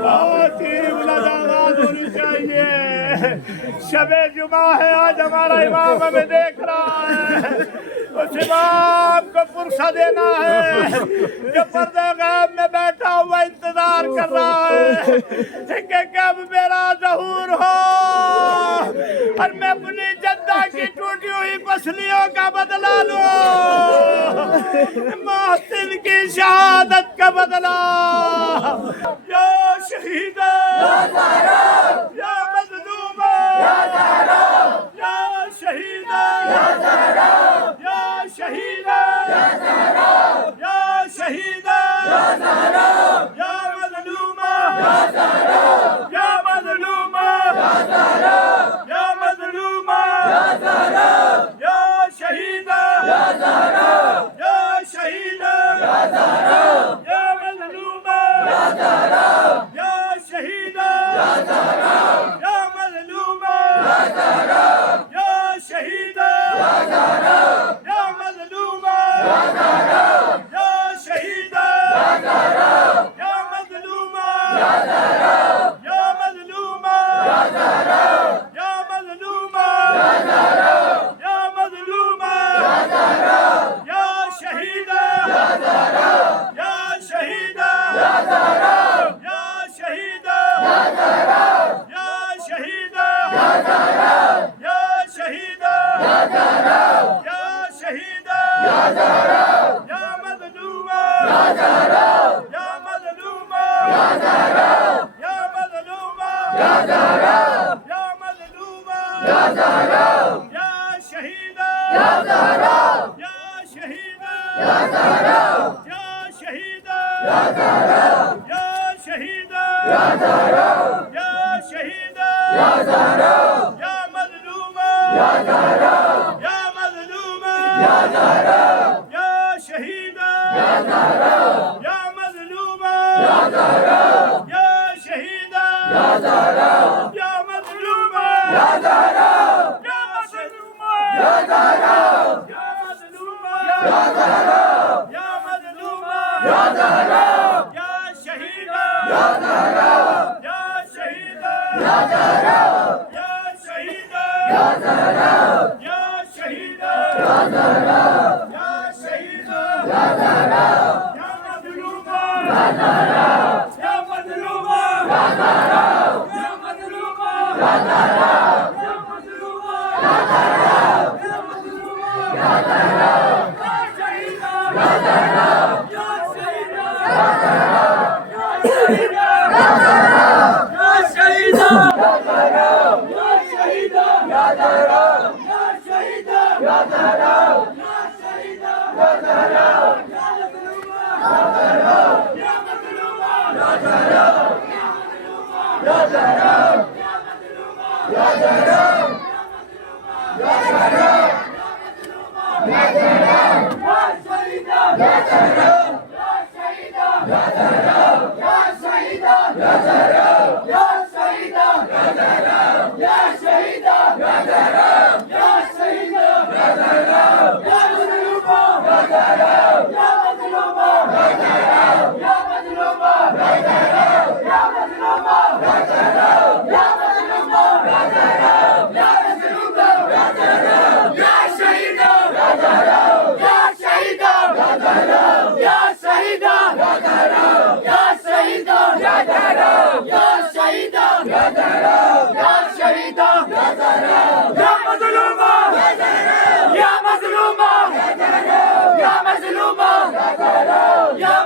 बहुत ही बुलंद आवाज होनी चाहिए। शबे जुमा है, आज हमारा इमाम हमें देख रहा है। उस इमाम को पुरसा देना है जो पर्दे गैब में बैठा हुआ इंतजार कर रहा है कि कब मेरा ज़हूर हो और मैं अपनी जद्दा की टूटी हुई पसलियों का बदला लूं, मोहसिन की शहादत का बदला। या शहीदा या मज़लूमा या शहीदा या शहीदा या शहीदा या मज़लूमा या मज़लूमा या मज़लूमा या शहीदा या शहीदा या मज़लूमा या शहीदा या मज़लूमा या शहीदा या मज़लूमा या शहीदा या मज़लूमा या मज़लूमा या मज़लूमा या मज़लूमा या शहीदा या शहीदा या शहीदा या शहीदा या शहीदा या शहीदा या मज़लूमा या मज़लूमा या मज़लूमा या मज़लूमा या शहीदा या शहीदा या शहीदा या शहीदा या शहीदा या मज़लूमा या मज़लूमा या शहीदा या मज़लूमा या शहीदा या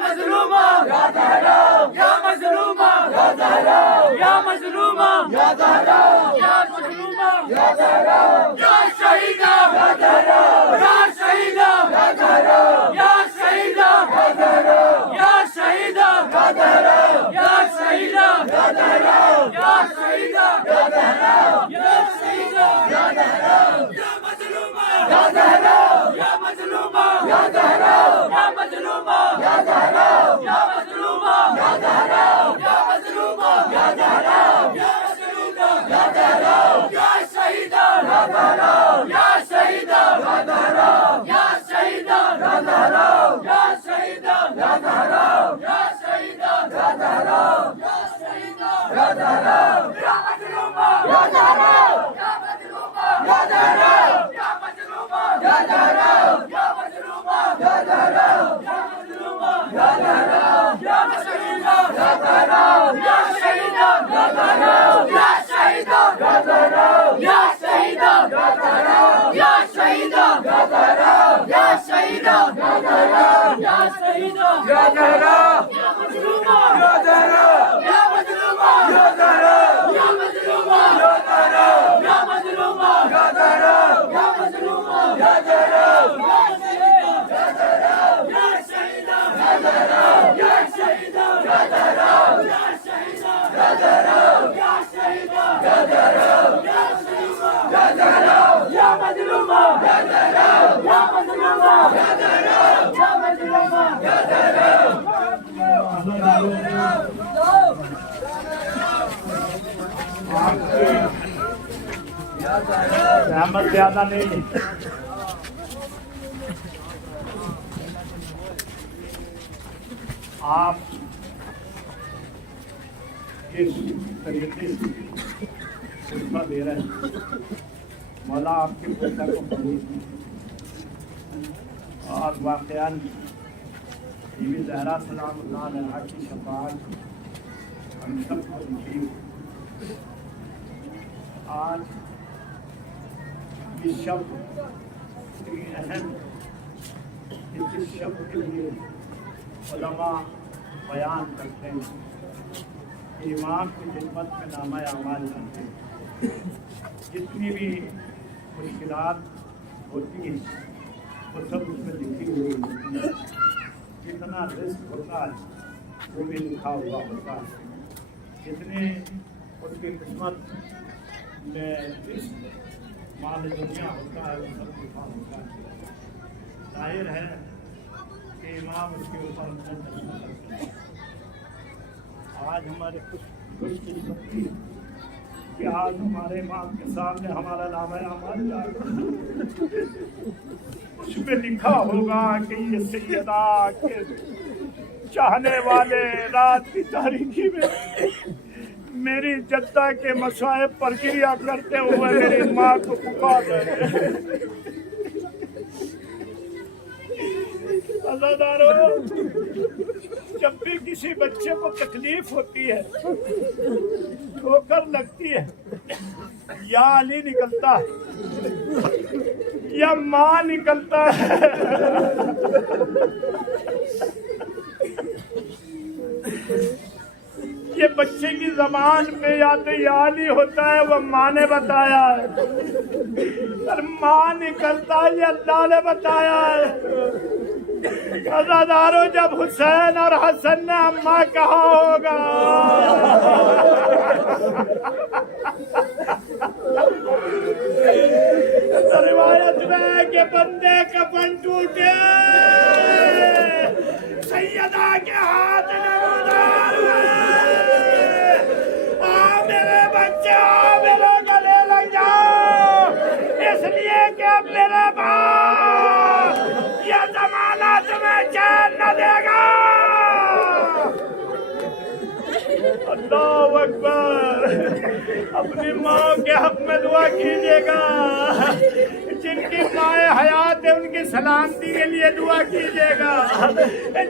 मज़लूमा या मज़लूमा या मज़लूमा या मज़लूमा या शहीदा या शहीदा या शहीदा या शहीदा या शहीदा या मज़लूमा या मज़लूमा या मज़लूमा या मज़लूमा या मज़लूमा या शहीदा या शहीदा या शहीदा शहीदा या ज़हरा या शहीदा या ज़हरा या शहीदा या ज़हरा या मजलूमा या ज़हरा या मजलूमा या ज़हरा या मजलूमा या ज़हरा या मजलूमा या ज़हरा या मजलूमा या ज़हरा या शहीदा या ज़हरा या शहीदा या ज़हरा या शहीदा या ज़हरा या शहीदा या ज़हरा या शहीदा या ज़हरा या मजलूमा या ज़हरा या मजलूमा या ज़हरा या मजलूमा या ज़हरा रहमत ज्यादा नहीं। आप इस तरीके से सिलसिला दे रहे हैं, मौला आपके पोता को कबूल और वाक़यान बीवी ज़हरा सलामुल्लाह अलैहा की शफ़ाअत हम सबको नसीब। आज ये शब्द अहम, इस शब्द के लिए उलमा बयान करते हैं कि इमाम की खिदमत में नामा अमाल करते हैं। जितनी भी मुश्किलात होती हैं वो सब उसमें लिखी हुई होती है। जितना रिस्क होता है वो भी लिखा हुआ होता है। जितने उसकी किस्मत में माल दुनिया होता है वो सब लिखा होता है। जाहिर है कि इमाम उसके ऊपर अपना चलना करते हैं। आज हमारे खुशकिस्मती कि आज हमारे इमाम के सामने हमारा नाम है हमारे उसमें लिखा होगा कि ये सैयदा के चाहने वाले रात की तारीखी में मेरी जद्दा के मसाइब पर क्रिया करते हुए मेरी माँ को पुकार रहे। अज़ादारों, जब भी किसी बच्चे को तकलीफ होती है, ठोकर लगती है, या अली निकलता है या माँ निकलता है। ये बच्चे की ज़बान पे या तो या अली होता है, वो माँ ने बताया है, और माँ निकलता है ये अल्लाह ने बताया है। अज़ादारों, जब हुसैन और हसन ने अम्मा कहा होगा तो रिवायत में कि बंदे कफन टूटे, सैयदा के हाथ नमूदार आओ मेरे बच्चे, आओ मेरे गले लग जाओ, इसलिए कि अब मेरे बाप ये जमाना तुम्हें चैन न देगा। अल्लाहु अकबर। अपनी माँ के हक में दुआ कीजिएगा। जिनकी माएँ हयात है उनकी सलामती के लिए दुआ कीजिएगा।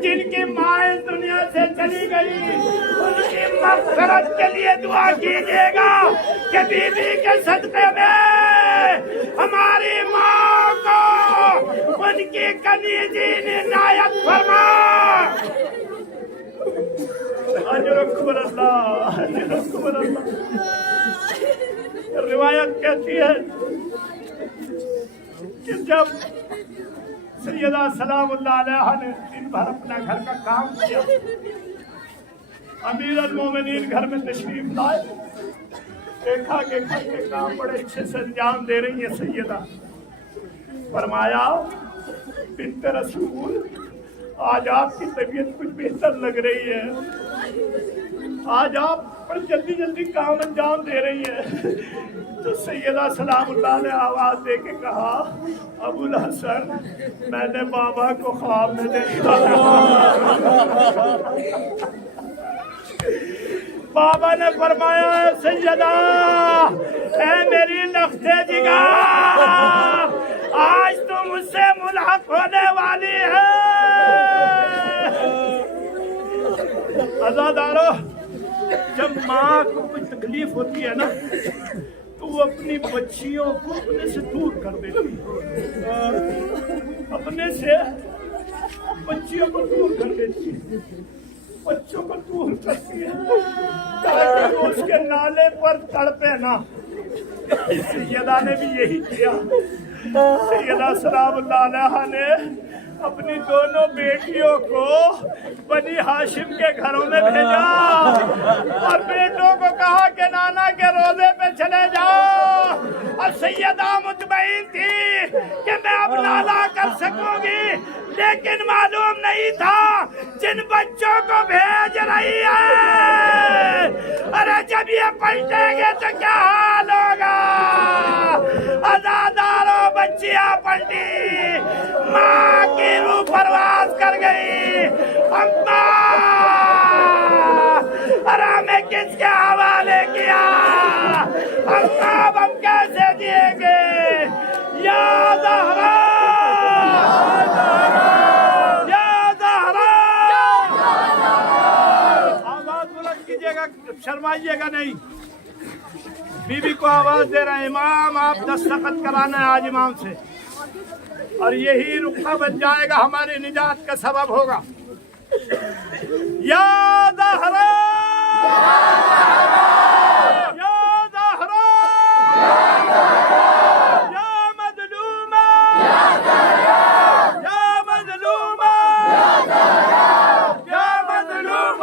जिनकी माएँ दुनिया से चली गई उनकी मग़फ़िरत के लिए दुआ कीजिएगा कि बीवी के सदक़े में हमारी माँ को उनकी कनीज़ी इनायत फरमा। अजर अल्लाह। रिवायत कहती है कि जब सैयदा सलामुल्लाह अलैहा ने दिन भर अपना घर का काम किया, अमीर अल मोमिनीन घर में तशरीफ लाए, देखा कि घर के काम बड़े अच्छे से अंजाम दे रही है सैयदा। फरमाया, बिन्त रसूल, आज आपकी तबीयत कुछ बेहतर लग रही है, आज आप बड़ी जल्दी जल्दी काम अंजाम दे रही है। तो सैयदा सलामुल्लाह ने आवाज दे के कहा, अबुल हसन, मैंने बाबा को ख्वाब में देखा। बाबा ने फरमाया, सैयदा ऐ मेरी लफ्ते जिगर, आज तो मुझसे मुल्हक होने वाली है। अज़ादारों, जब माँ को कोई तकलीफ होती है ना, तो तू अपनी बच्चियों को अपने से दूर कर देती, अपने से बच्चियों को दूर कर देती, बच्चों को दूर करती है ताकि उसके नाले पर तड़पे ना। सैयदा ने भी यही किया। सैयदा सलामुल्लाह अलैहा ने अपनी दोनों बेटियों को बनी हाशिम के घरों में भेजा और बेटों को कहा कि नाना के रोजे पे चले जाओ। और सैयदा मुतमईन थी कि मैं अब नाला कर सकूंगी, लेकिन मालूम नहीं था जिन बच्चों को भेज रही है, अरे जब ये पलटेंगे तो क्या हाल होगा। अज़ादारों बच्चियां पलटी, माँ की रूह परवास कर गई। अम्मा अरे हमें किसके हवाले किया, अम्मा अब हम कैसे जिएंगे। या ज़हरा, या ज़हरा, आवाज बुलंद कीजिएगा, शर्माइएगा नहीं। बीबी को आवाज दे रहे हैं, इमाम आप दस्तखत कराना है आज इमाम से, और यही रुखा बन जाएगा, हमारी निजात का सबब होगा। या ज़हरा, या ज़हरा, या मज़लूमा, या मज़लूमा, या मज़लूमा,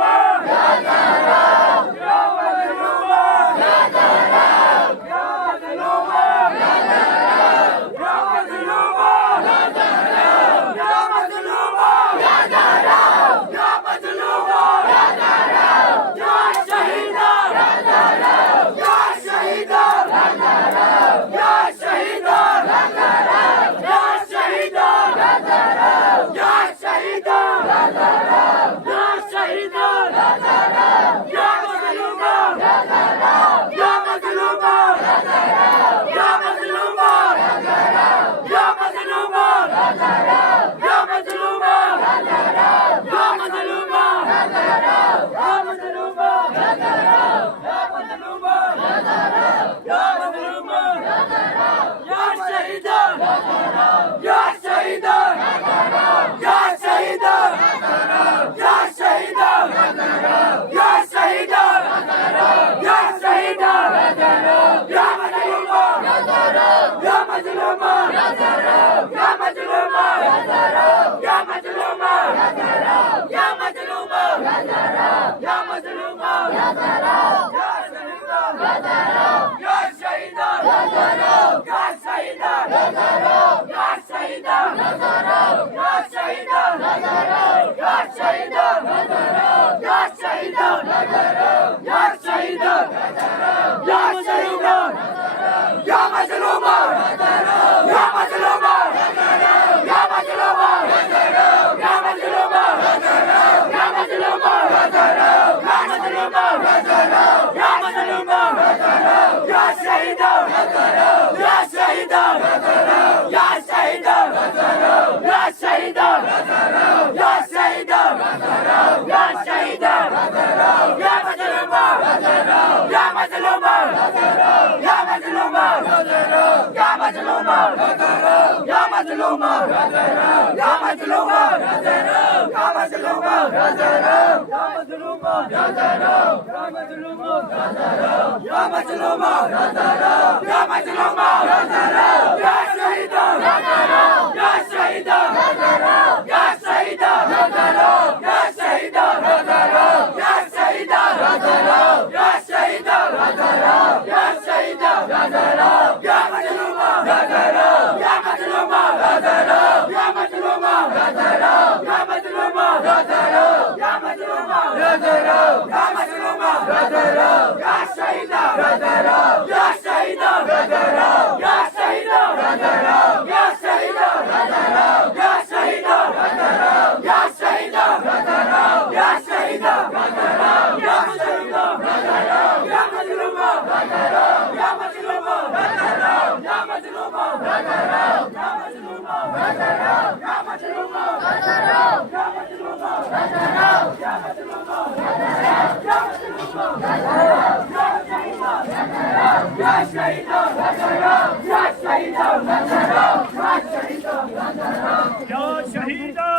या शहीदों गदरों या शहीदों गदरों या शहीदों गदरों या शहीदों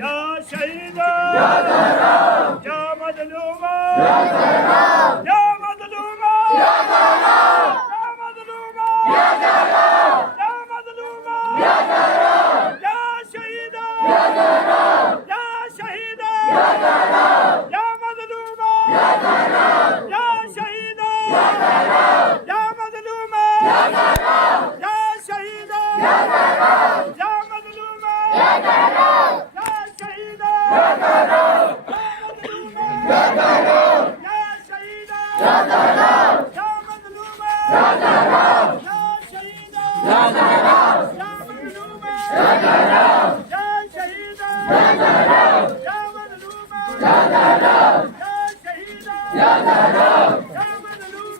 या शहीदों या मजलूमों या मजलूमों या मजलूमों या मजलूमों या शहीदों या शहीदों या मजलूमों या शहीदों या मजलूमों या शहीदों या मजलूमों या शहीदों या मजलूमों या शहीदों या मजलूमों या शहीदों या मजलूमों या शहीदों या मजलूमों या शहीदों या मजलूमों या शहीदों या मजलूमों या शहीदों या मजलूमों या शहीदों या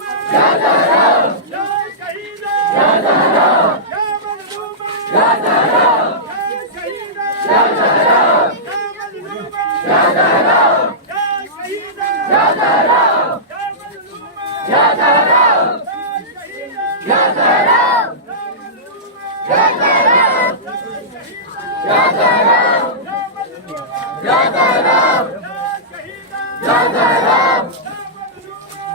मजलूमों या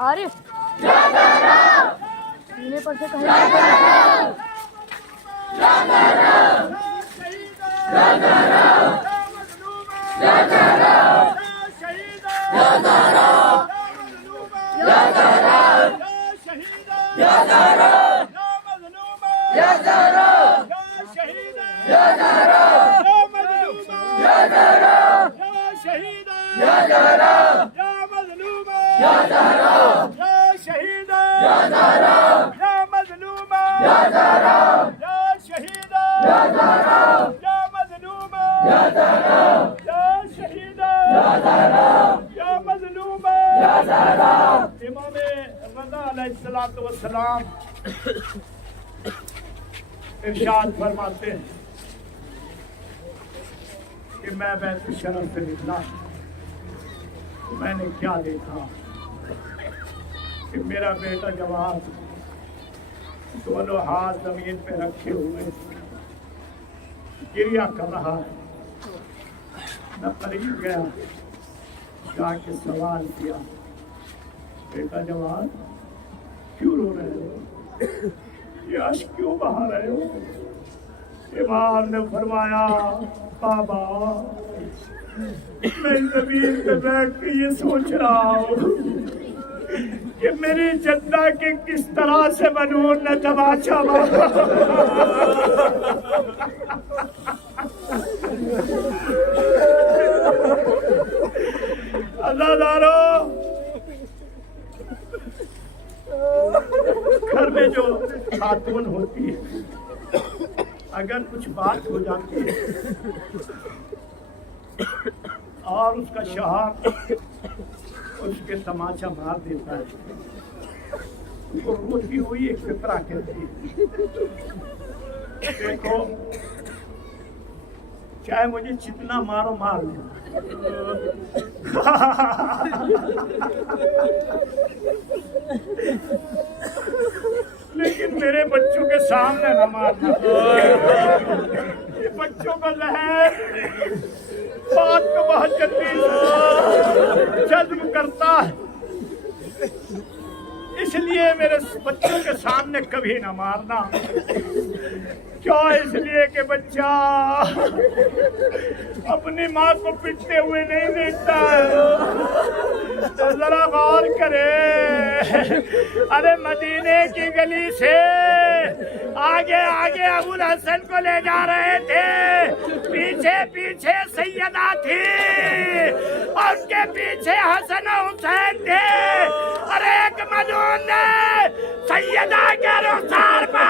आरिफ सीने पर से कहीं सलाम इरशाद फरमाते हैं कि मैं बैत शरफ से निकला, मैंने क्या देखा कि मेरा बेटा जवान दोनों हाथ जमीन पे रखे हुए गिरिया कर रहा है। मैं करीब गया, जाके सवाल किया, बेटा जवान क्यों रो रहे हो, ये अश्क क्यों बहा रहे हो? इमाम ने फरमाया, बाबा मैं जमीन पे बैठ के ये सोच रहा हूँ कि मेरी जन्नत के किस तरह से मनून ने तमाचा मारा। अज़ादारों, घर में जो खातून होती है, अगर कुछ बात हो जाती है और उसका शौहर उसके तमाचा मार देता है, वो रोती हुई एक फितरा कहती है, देखो चाहे मुझे जितना मारो मार लो, लेकिन मेरे बच्चों के सामने न मारना। ये बच्चों का लहर बात को बहुत जल्दी जज्ब करता है, इसलिए मेरे बच्चों के सामने कभी न मारना। क्यों? इसलिए कि बच्चा अपनी माँ को पिटते हुए नहीं देखता है। तो जरा गौर करे, अरे मदीने की गली से आगे आगे अबुल हसन को ले जा रहे थे, पीछे पीछे सैयदा थी और उनके पीछे हसन और हुसैन थे। अरे एक मजून ने सैयदा के रुखसार पर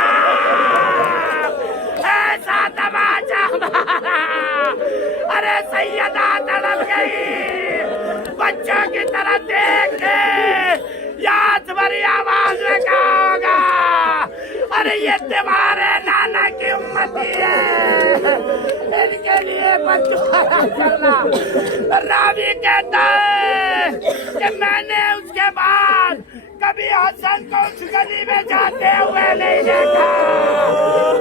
ऐसा तमाचा मारा, अरे सैयदा तड़प गई। बच्चों की तरह देख के याद भरी आवाज में कहा होगा, अरे ये तुम्हारे नाना की उम्मती है। मेरे पर तुम्हारा चलना। रावी कहता है कि मैंने उसके बाद कभी हसन को उस गली में जाते हुए नहीं देखा।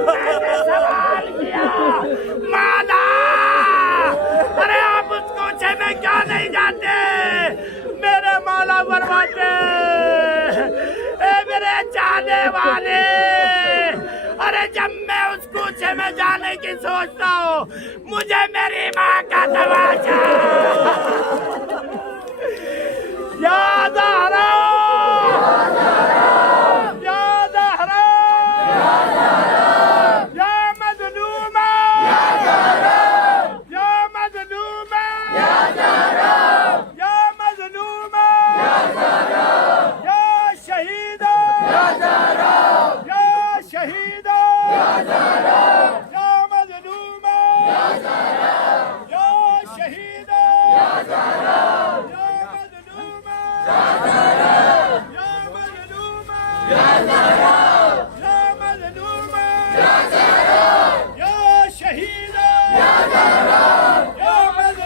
मैंने सवाल किया, माला अरे आप उस कोचे में क्यों नहीं जाते? मेरे माला बरवाते, मेरे चाहने वाले, अरे जब मैं उस कूचे में जाने की सोचता हूँ मुझे मेरी माँ का तमाचा याद आ रहा, याद आ रहा, या मजलूमा, या मजलूमा, या मजलूमा, या शहीदा, या शहीदा, या मजलूमा, या शहीदा, या मजलूमा, या मजलूमा, या मजलूमा, या शहीदा, या मजलूमा, या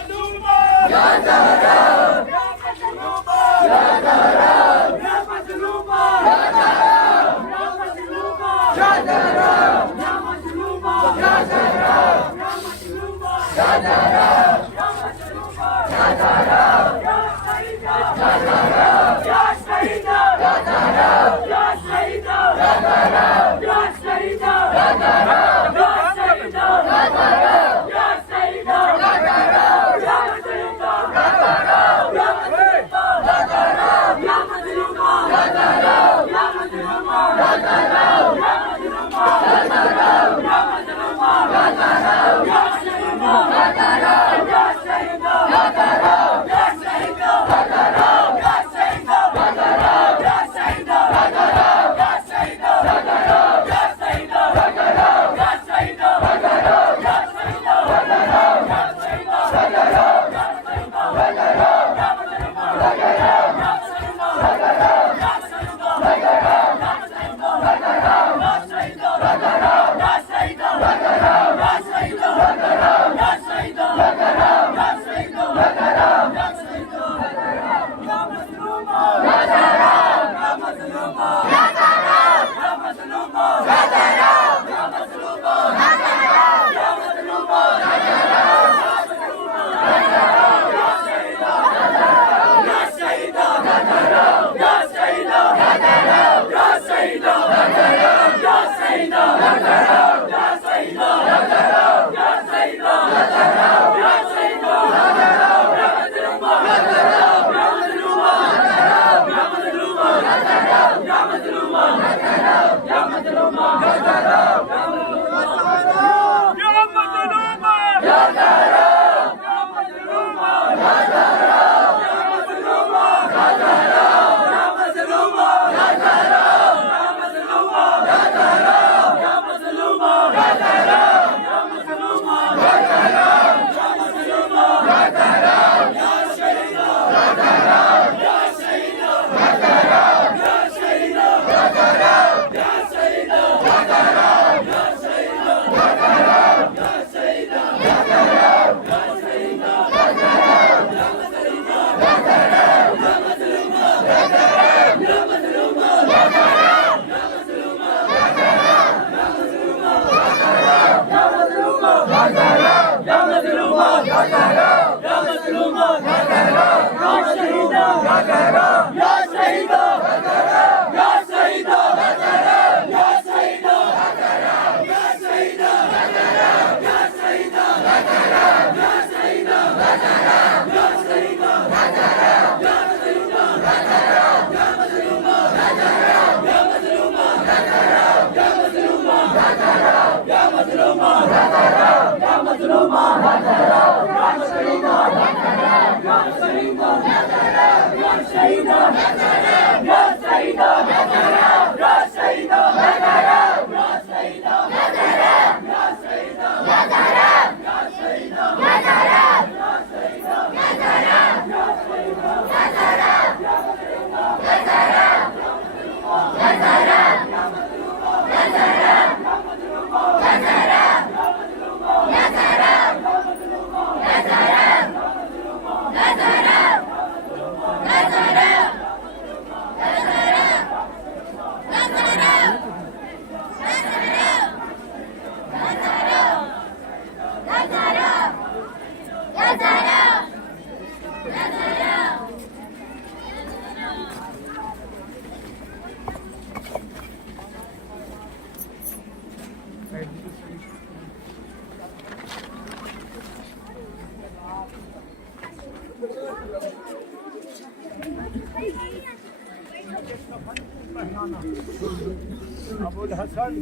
अबुल हसन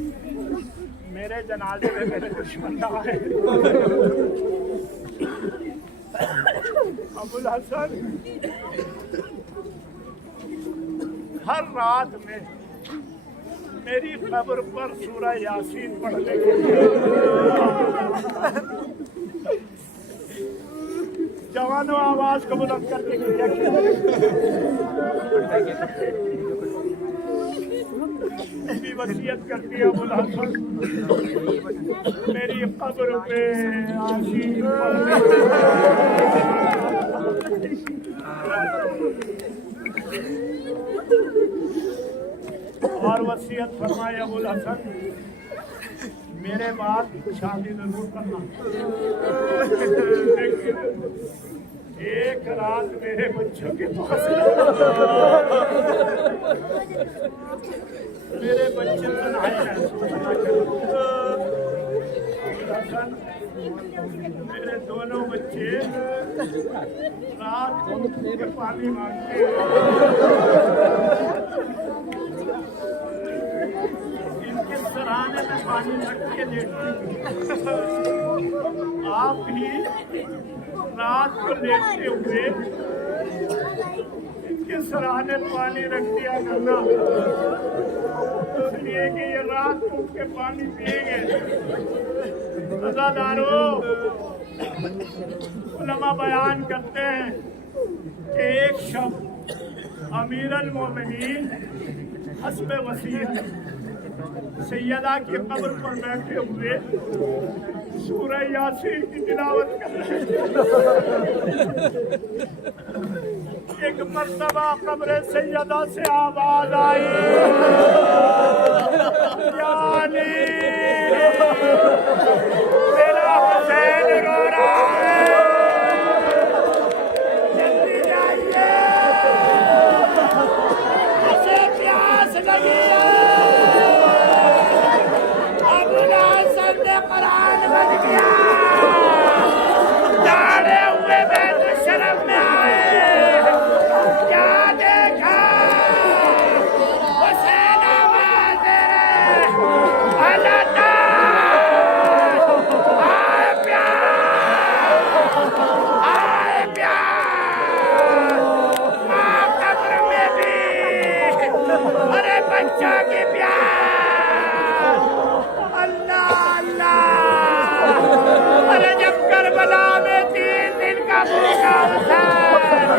मेरे जनाजे में मेरे दुश्मन ना आए। अबुल हसन हर रात में मेरी कब्र पर सूरह यासीन पढ़ने के लिए जवानों आवाज को बुलंद करने के लिए वसीयत करती है। अबुल हसन मेरी कब्र पे यासीन पढ़ने और वसीयत फरमाए अबुल हसन मेरे बाद शादी जरूर करना। एक रात मेरे बच्चों के पास मेरे बच्चे मेरे दोनों बच्चे रात को पानी मांगते हैं। इनके सराहने में पानी रख के लेटते। आप भी रात को लेटते हुए इनके सराहने पानी रख दिया करना, इसलिए कि ये रात को के पानी पिएंगे। रज़ादारों, उलमा बयान करते हैं कि एक शख्स अमीरुल मोमिनीन हस्बे वसीयत सैयदा की कब्र पर बैठे हुए सूरह यासीन की तिलावत कर रहे थे। एक मर्तबा कब्र सैयदा से आवाज आई, यानी मेरा हुसैन रो रहा है, जल्दी जाइए, उसे प्यास लगी है। अबुल हसन ने कुरान बन गया, दाढ़े हुए बैत शर्म में आए। क्या देखा? हुसैन आवाज दे रहे, अल्लाह आए प्यार, माँ कब्र में भी, अरे बच्चा के प्यार, अल्लाह अल्लाह। अरे जब करबला में 3 दिन का भूखा हुसैन,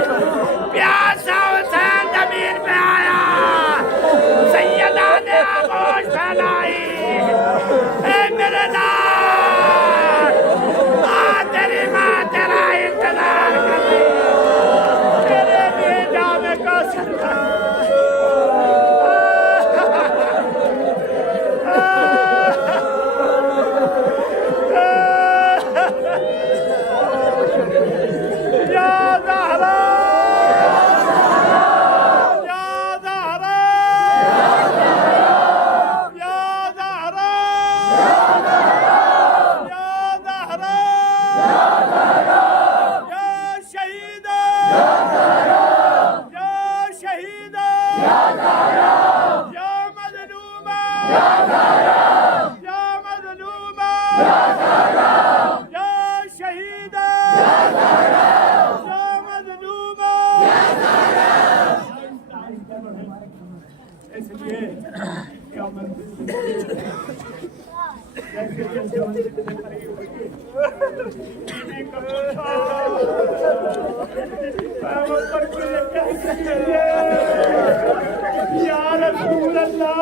प्यासा हुसैन जमीन पे आया, सैयदा ने आगोश फैलाई, ए मेरे लाल, आ तेरी माँ तेरा इंतजार कर रही है, तेरे लिए जामे का सत्ता। या ज़हरा, या ज़हरा, या ज़हरा, या ज़हरा, या शहीदा, या शहीदा, या मज़लूमा, या मज़लूमा, या शहीदा, या मज़लूमा। इसलिए क्या मंजिल जैसे जैसे मंजिल से करीब होगी, बीवी का पूछा, पैगंबर को ये कहते हैं, या रसूल अल्लाह,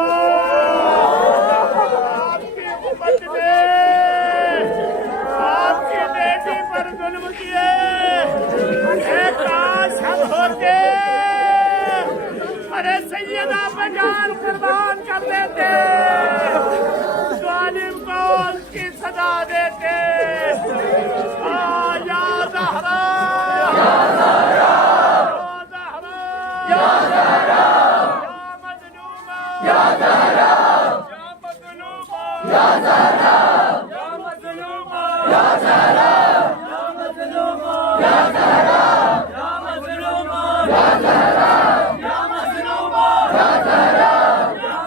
आपकी उम्मत ने आपकी बेटी पर जुल्म किए, काश हम होते, अरे सैयदा पे जान कुर्बान कर देते, जालिम को उसकी सजा देते। या ज़हरा, या ज़हरा, या ज़हरा, या मज़लूमा, या ज़हरा, या मज़लूमा, या ज़हरा, या मज़लूमा, या ज़हरा, या मज़लूमा, या ज़हरा, या मज़लूमा, या ज़हरा, या मज़लूमा, या ज़हरा, या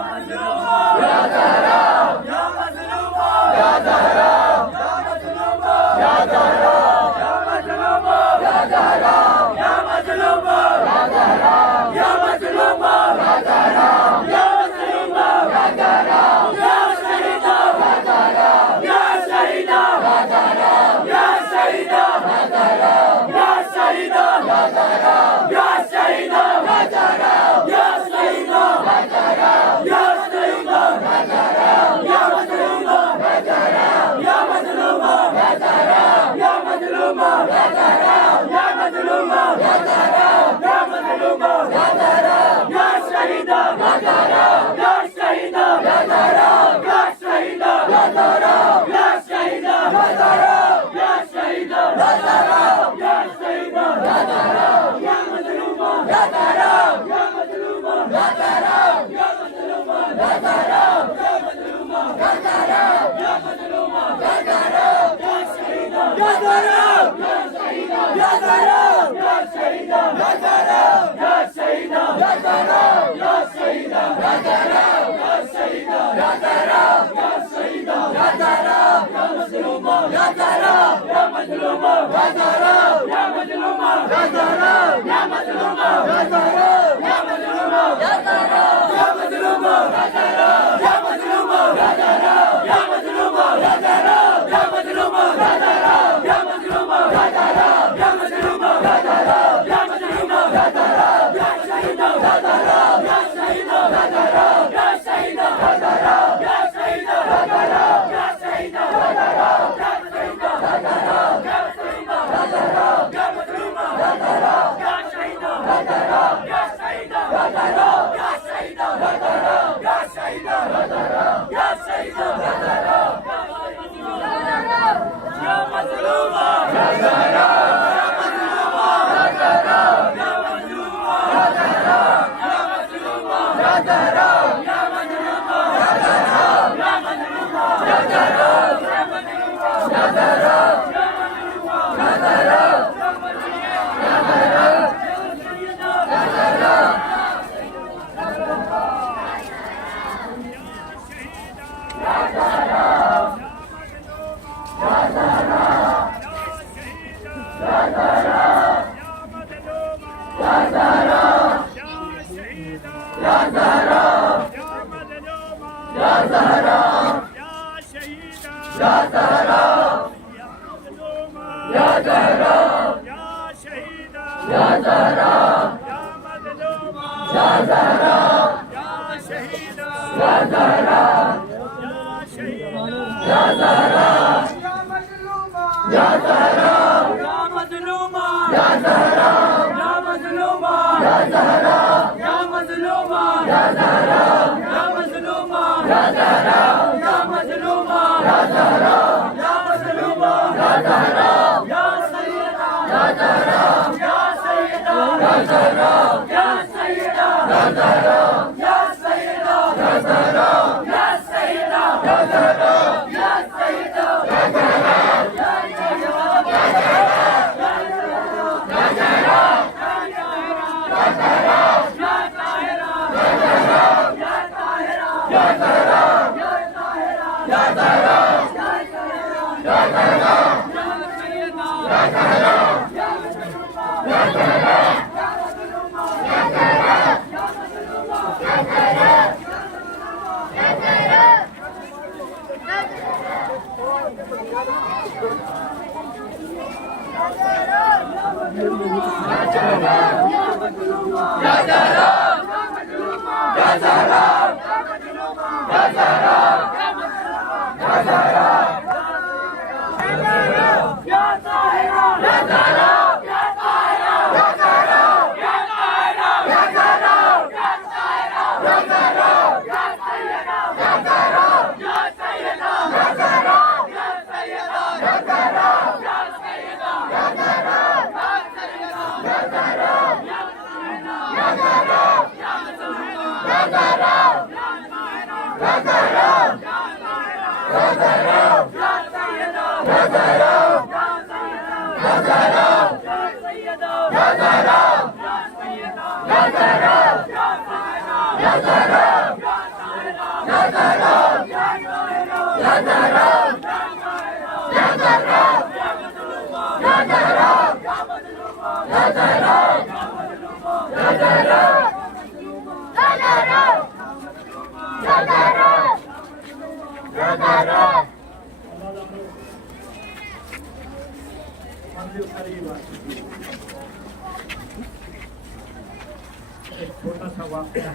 एक छोटा सा वाक़या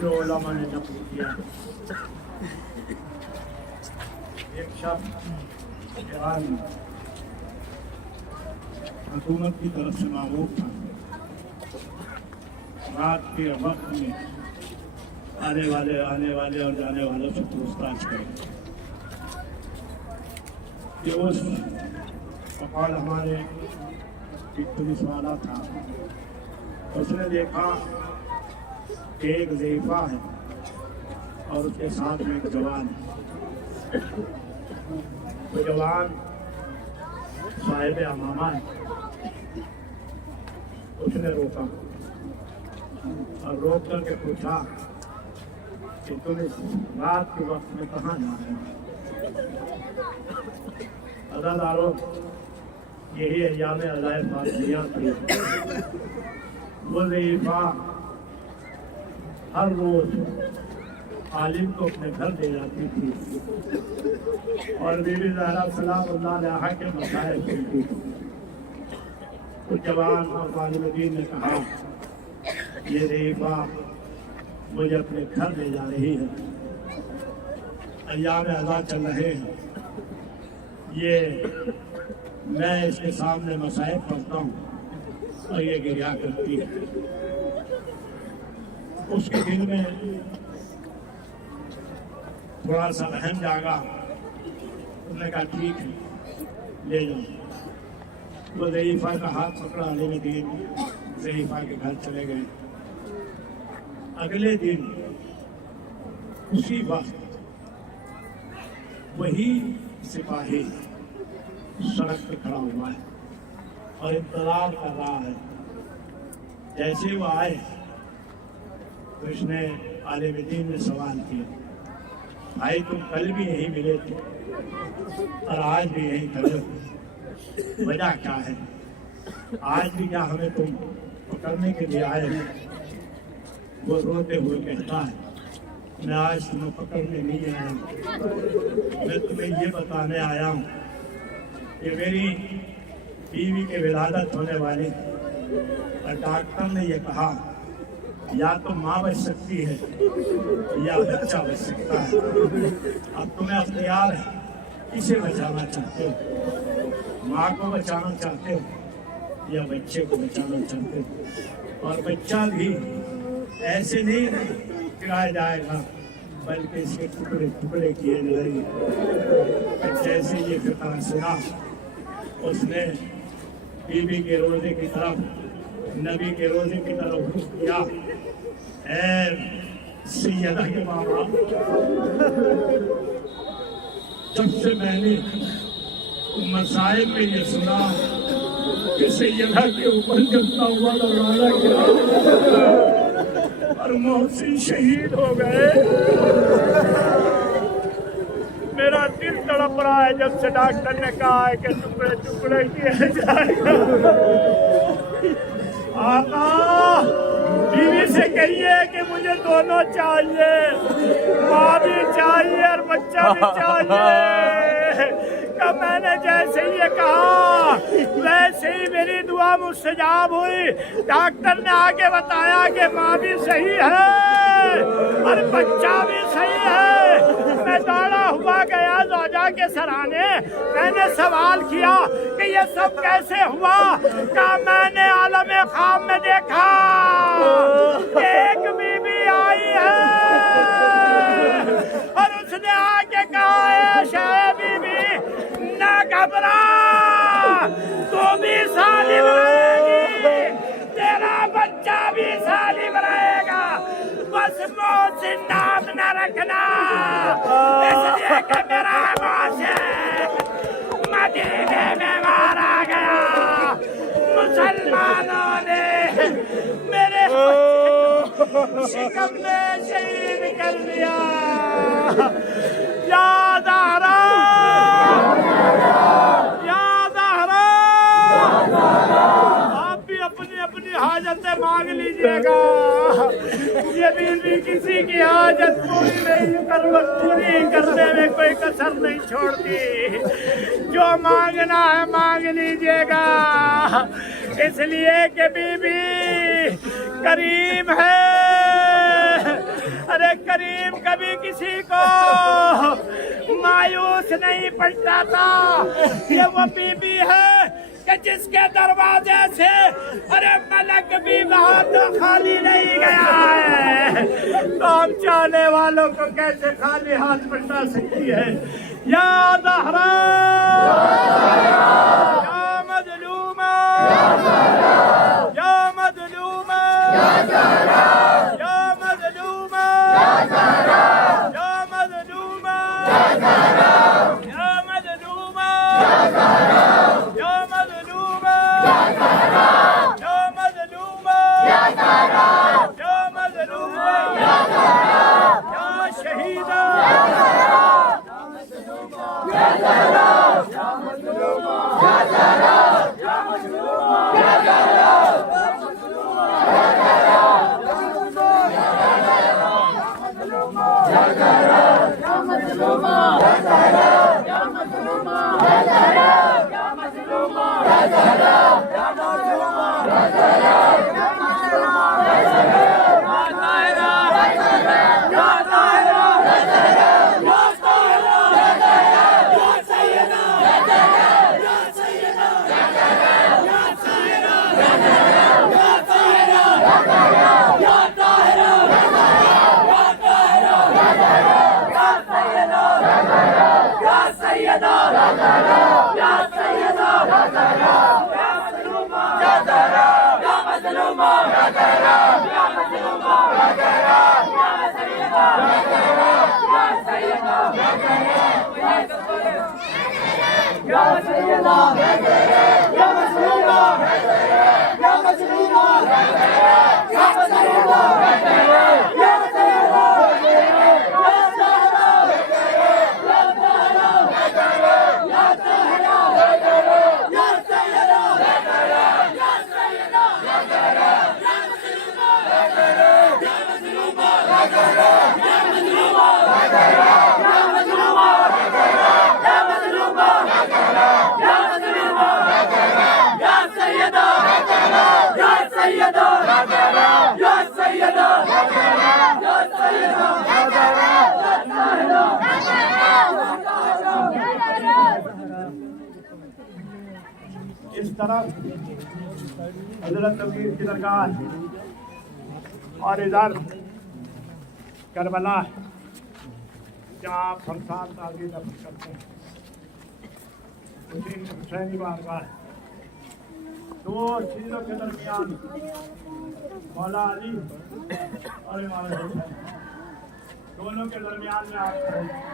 जो उलमा ने नक़ल किया। एक शख्स ईरान हुकूमत की तरफ से मामूर था। रात के वक्त में आने वाले और जाने वालों से पूछताछ करें कि उस कपाल हमारे एक पुलिस वाला था। उसने देखा एक ज़ईफ़ा है और उसके साथ में एक जवान है। वो जवान साहिब अमामा है। उसने रोका और रोक करके पूछा कि तुम इस रात के वक्त में कहाँ जा रहे हो? अदादारों, यही अय्याम अज़ाए फातिहा थी। वो ज़ईफ़ा हर रोज आलिम को अपने घर ले जाती थी और बीबी ज़हरा सलामुल्लाह अलैहा के मसाइल सुनती थी। तो जवान और तालिब-ए-दीन ने कहा, ये ज़ईफ़ा मुझे अपने घर ले जा रही है, अय्याम अज़ा चल रहे हैं, ये मैं इसके सामने मसाइल पढ़ता हूँ और ये गिरिया करती है। उसके दिल में थोड़ा सा रहम जागा। उसने कहा ठीक है, ले जाओ। वो ज़ईफ़ा का हाथ पकड़ा, तालिब-ए-दीन ज़ईफ़ा के घर चले गए। अगले दिन उसी वक्त वही सिपाही सड़क पे खड़ा हुआ है और इंतजार कर रहा है। जैसे वो आए तो इसने तालिब-ए-दीन ने सवाल किया, भाई तुम कल भी यहीं मिले थे और आज भी यहीं खड़े हो, वजह क्या है? आज भी क्या हमें तुम पकड़ने के लिए आए हो? वो रोते हुए कहता है, मैं आज तुम्हें पकड़ने नहीं आया हूँ, मैं तुम्हें ये बताने आया हूँ कि मेरी बीवी के विलादत होने वाली और डॉक्टर ने ये कहा या तो माँ बच सकती है या बच्चा बच सकता है। अब तुम्हें अख्तियार है, किसे बचाना चाहते हो? माँ को बचाना चाहते हो या बच्चे को बचाना चाहते हो? और बच्चा भी ऐसे नहीं गिराया जाएगा, बल्कि इसके टुकड़े टुकड़े किए जाएंगे। जैसे ये फिक्र सुना, उसने बीबी के रोजे की तरफ, नबी के रोजे की तरफ रुख किया। सैयदा के बाबा, जब से मैंने मसाइल में ये सुना कि सैयदा के ऊपर जमता हुआ दरवाजा गिरा और मोहसिन शहीद हो गए, मेरा दिल तड़प रहा है। जब से डॉक्टर ने कहा है कि टुकड़े टुकड़े किए जाएगा। आका, बीवी से कहिए कि मुझे दोनों चाहिए, माँ भी चाहिए और बच्चा भी चाहिए। कब मैंने जैसे ही ये कहा वैसे ही मेरी दुआ मुस्तजाब हुई। डॉक्टर ने आगे बताया कि माँ भी सही है और बच्चा भी सही है। मैं दौड़ा हुआ गया ज़ौजा के सराने, मैंने सवाल किया कि ये सब कैसे हुआ? कहा मैंने आलम ख्वाब में देखा, एक बीबी आई है और उसने आके कहा, ऐशा बीबी ना घबरा, तू भी सालिम रहेगी, तेरा बच्चा भी सालिम रहेगा, बस मोहसिन नाम न रखना, इसलिए कि मेरा मोहसिन मदीने में मारा गया। मुसलमानों ने मेरे शिकम में शहीद कर दिया। याद आ रहा, याद आ रहा। आप भी अपनी अपनी हाजतें मांग लीजिएगा। ये बीवी किसी की हाजत पूरी नहीं पूरी करने में कोई कसर नहीं छोड़ती। जो मांगना है मांग लीजिएगा, इसलिए कि बीवी करीम है। अरे करीम कभी किसी को मायूस नहीं पड़ता था। ये वो बीबी है कि जिसके दरवाजे से अरे मलक भी वहां तो खाली नहीं गया है, तो हम चाहने वालों को कैसे खाली हाथ पलटा सकती है? या ज़हरा, या मज़लूमा, या मज़लूमा, या इस तरफ हजरत नबीर की दरगाह है और इधर करबला है जहाँ आप फरसान ताज़ी दफन करते हैं। उसी हुसैनी बारगाह है। दो चीज़ों के दरमियान मौला अली और इमाम हुसैन दोनों के दरमियान में आप खड़े हैं।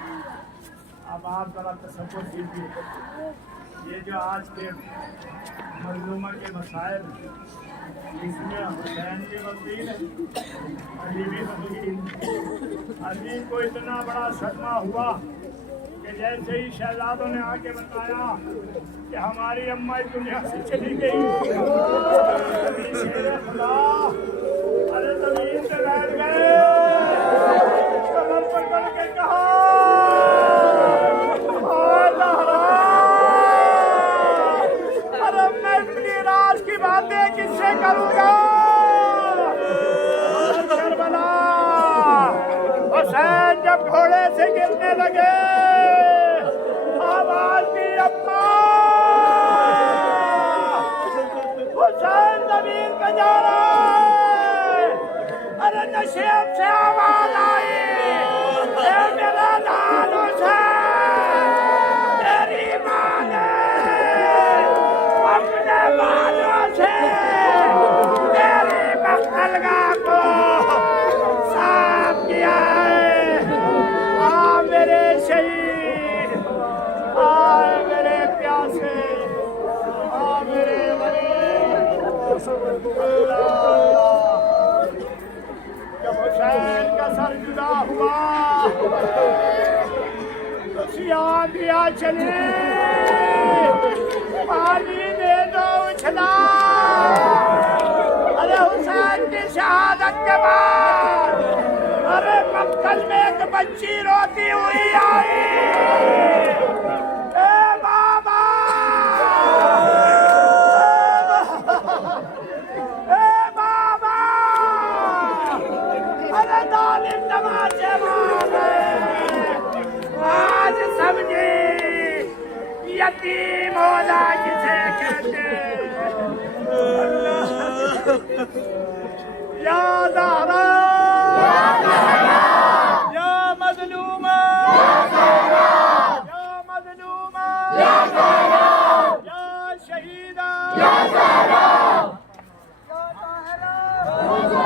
अब आप जरा तसव्वुर कीजिए, ये जो आज के मजलूमा के मसाइल इसमें हुसैन भी वकील है, अली भी वकील। अली को इतना बड़ा सदमा हुआ कि जैसे ही शहजादों ने आके बताया कि हमारी अम्मा इस दुनिया से चली गई, अरे जमीन से बैठ गए, कमर पकड़ के कहा की बातें किससे करूंगा। करबला हुसैन जब घोड़े से गिरने लगे, आवाज दी अम्मा, हुसैन जमीन पे जा रहा है। अरे नशेब से आवाज आई, मेरा लाल हुसैन, तेरी मां ने अपने बालों से तेरी मक्तलगाह को साफ किया है। आ मेरे शहीद, आ मेरे प्यासे, आ मेरे वली। जब हुसैन का सर जुदा हुआ तो सियाह दिया चले, पानी दे दो उछला। अरे हुसैन की शहादत के बाद अरे मक्तल में एक बच्ची रोती हुई आई, ए बाबा, ए बाबा, अरे जालिम तमाचे मारे, आज समझी यतीम होना किसे कहते। या ज़हरा, या मज़लूमा, या मज़लूमा, या शहीदा, या ज़हरा, या ताहिरा, या